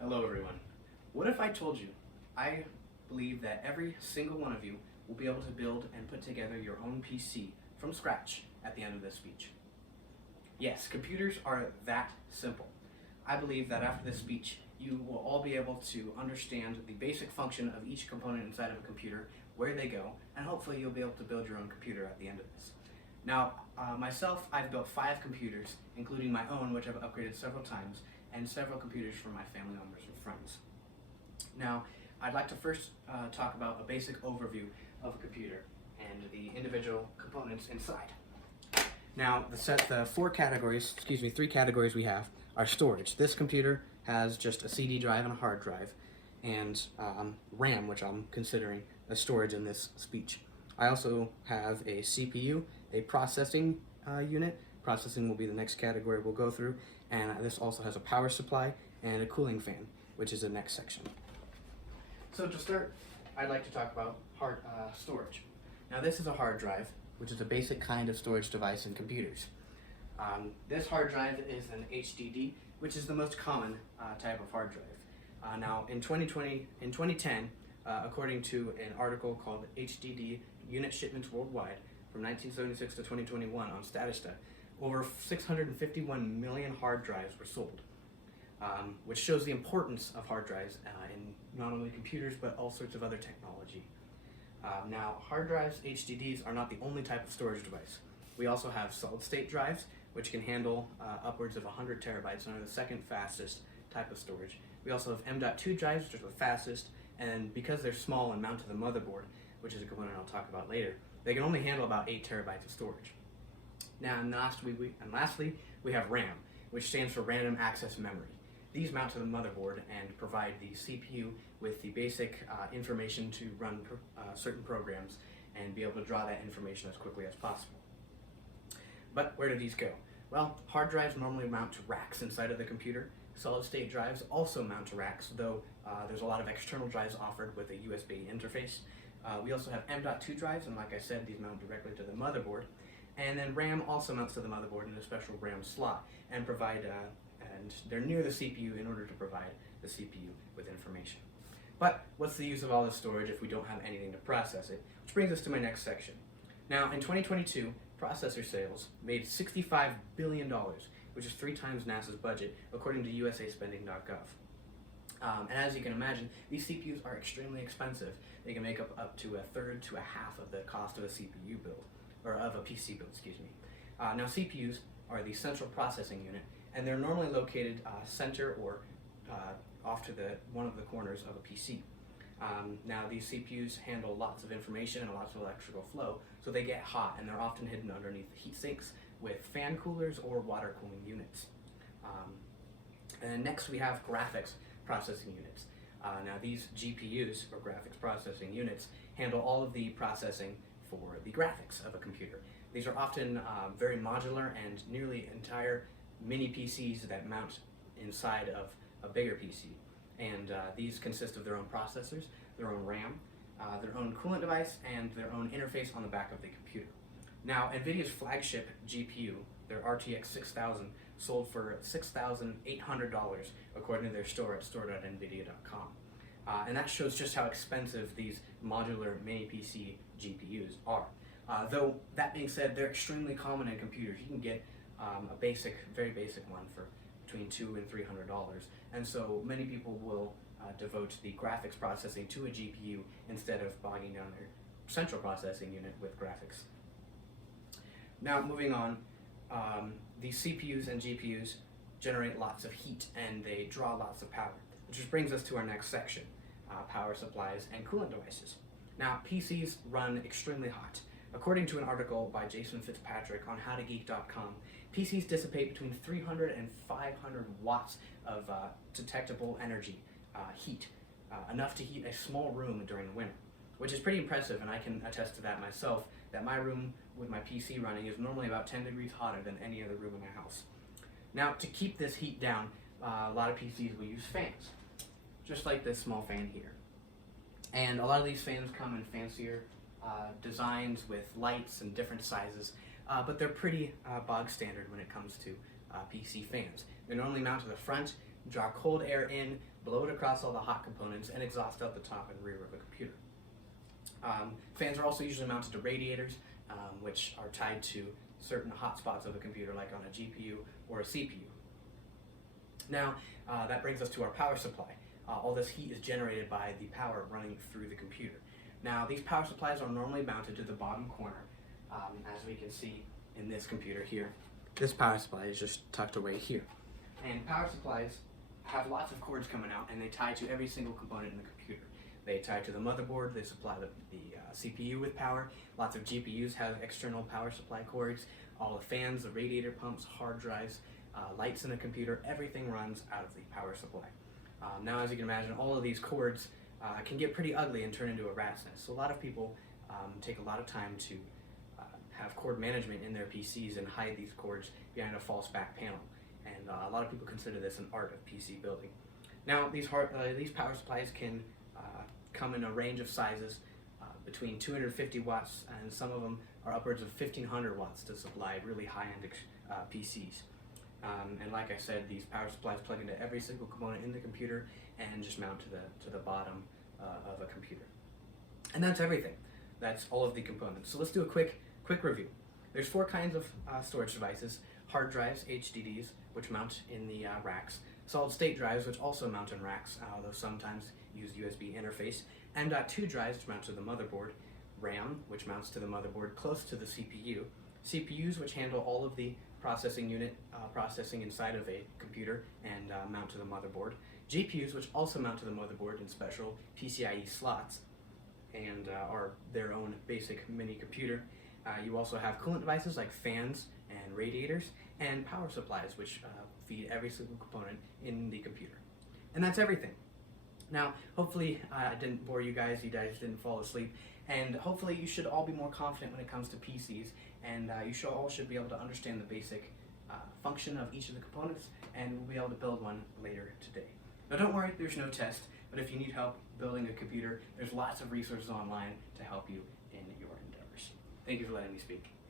Hello everyone. What if I told you I believe that every single one of you will be able to build and put together your own PC from scratch at the end of this speech? Yes, computers are that simple. I believe that after this speech you will all be able to understand the basic function of each component inside of a computer, where they go, and hopefully you'll be able to build your own computer at the end of this. Now, myself, I've built 5 computers, including my own, which I've upgraded several times, and several computers for my family members and friends. Now, I'd like to first talk about a basic overview of a computer and the individual components inside. Now, the 3 categories we have are storage. This computer has just a CD drive and a hard drive, and RAM, which I'm considering as storage in this speech. I also have a CPU, a processing unit. Processing will be the next category we'll go through, and this also has a power supply and a cooling fan, which is the next section. So to start, I'd like to talk about storage. Now this is a hard drive, which is a basic kind of storage device in computers. This hard drive is an HDD, which is the most common type of hard drive. Now in 2010, according to an article called HDD Unit Shipments Worldwide from 1976 to 2021 on Statista, over 651 million hard drives were sold, which shows the importance of hard drives in not only computers but all sorts of other technology. Now, hard drives, HDDs, are not the only type of storage device. We also have solid-state drives, which can handle upwards of 100 terabytes and are the second fastest type of storage. We also have M.2 drives, which are the fastest, and because they're small and mount to the motherboard, which is a component I'll talk about later, they can only handle about 8 terabytes of storage. Now, lastly, we have RAM, which stands for Random Access Memory. These mount to the motherboard and provide the CPU with the basic information to run certain programs and be able to draw that information as quickly as possible. But where do these go? Well, hard drives normally mount to racks inside of the computer. Solid-state drives also mount to racks, though there's a lot of external drives offered with a USB interface. We also have M.2 drives, and like I said, these mount directly to the motherboard. And then RAM also mounts to the motherboard in a special RAM slot and and they're near the CPU in order to provide the CPU with information. But what's the use of all this storage if we don't have anything to process it? Which brings us to my next section. Now, in 2022, processor sales made $65 billion, which is 3 times NASA's budget, according to USAspending.gov. And as you can imagine, these CPUs are extremely expensive. They can make up to a third to a half of the cost of a CPU build, or of a PC build, excuse me. Now CPUs are the central processing unit, and they're normally located center or off to one of the corners of a PC. Now these CPUs handle lots of information and lots of electrical flow, so they get hot, and they're often hidden underneath heat sinks with fan coolers or water cooling units. And next we have graphics processing units. Now these GPUs, or graphics processing units, handle all of the processing for the graphics of a computer. These are often very modular and nearly entire mini PCs that mount inside of a bigger PC. And these consist of their own processors, their own RAM, their own coolant device, and their own interface on the back of the computer. Now, NVIDIA's flagship GPU, their RTX 6000, sold for $6,800 according to their store at store.nvidia.com. And that shows just how expensive these modular mini PC GPUs are. Though, that being said, they're extremely common in computers. You can get a very basic one for between $200 and $300. And so many people will devote the graphics processing to a GPU instead of bogging down their central processing unit with graphics. Now, moving on, these CPUs and GPUs generate lots of heat and they draw lots of power, which brings us to our next section, power supplies and coolant devices. Now, PCs run extremely hot. According to an article by Jason Fitzpatrick on howtogeek.com, PCs dissipate between 300 and 500 watts of detectable energy, heat, enough to heat a small room during the winter, which is pretty impressive, and I can attest to that myself, that my room with my PC running is normally about 10 degrees hotter than any other room in my house. Now, to keep this heat down, a lot of PCs will use fans, just like this small fan here. And a lot of these fans come in fancier designs with lights and different sizes, but they're pretty bog standard when it comes to PC fans. They normally mount to the front draw cold air in, blow it across all the hot components, and exhaust out the top and rear of a computer. Fans are also usually mounted to radiators, which are tied to certain hot spots of a computer, like on a GPU or a CPU. Now, that brings us to our power supply. All this heat is generated by the power running through the computer. Now, these power supplies are normally mounted to the bottom corner, as we can see in this computer here. This power supply is just tucked away here. And power supplies have lots of cords coming out, and they tie to every single component in the computer. They tie to the motherboard, they supply the CPU with power. Lots of GPUs have external power supply cords. All the fans, the radiator pumps, hard drives, lights in the computer, everything runs out of the power supply. Now, as you can imagine, all of these cords can get pretty ugly and turn into a rat's nest. So a lot of people take a lot of time to have cord management in their PCs and hide these cords behind a false back panel. And a lot of people consider this an art of PC building. Now, these power supplies can come in a range of sizes between 250 watts, and some of them are upwards of 1500 watts to supply really high-end PCs. And like I said, these power supplies plug into every single component in the computer and just mount to the bottom of a computer. And that's everything. That's all of the components. So let's do a quick review. There's 4 kinds of storage devices: hard drives, HDDs, which mount in the racks; solid state drives, which also mount in racks, though sometimes use USB interface; and M.2 drives to mount to the motherboard; RAM, which mounts to the motherboard close to the CPU; CPUs, which handle all of the processing unit processing inside of a computer and mount to the motherboard; GPUs, which also mount to the motherboard in special PCIe slots and are their own basic mini computer. You also have coolant devices like fans and radiators, and power supplies, which feed every single component in the computer. And that's everything. Now, hopefully I didn't bore you guys didn't fall asleep, and hopefully you should all be more confident when it comes to PCs, and you all should be able to understand the basic function of each of the components, and we'll be able to build one later today. Now, don't worry, there's no test, but if you need help building a computer, there's lots of resources online to help you in your endeavors. Thank you for letting me speak.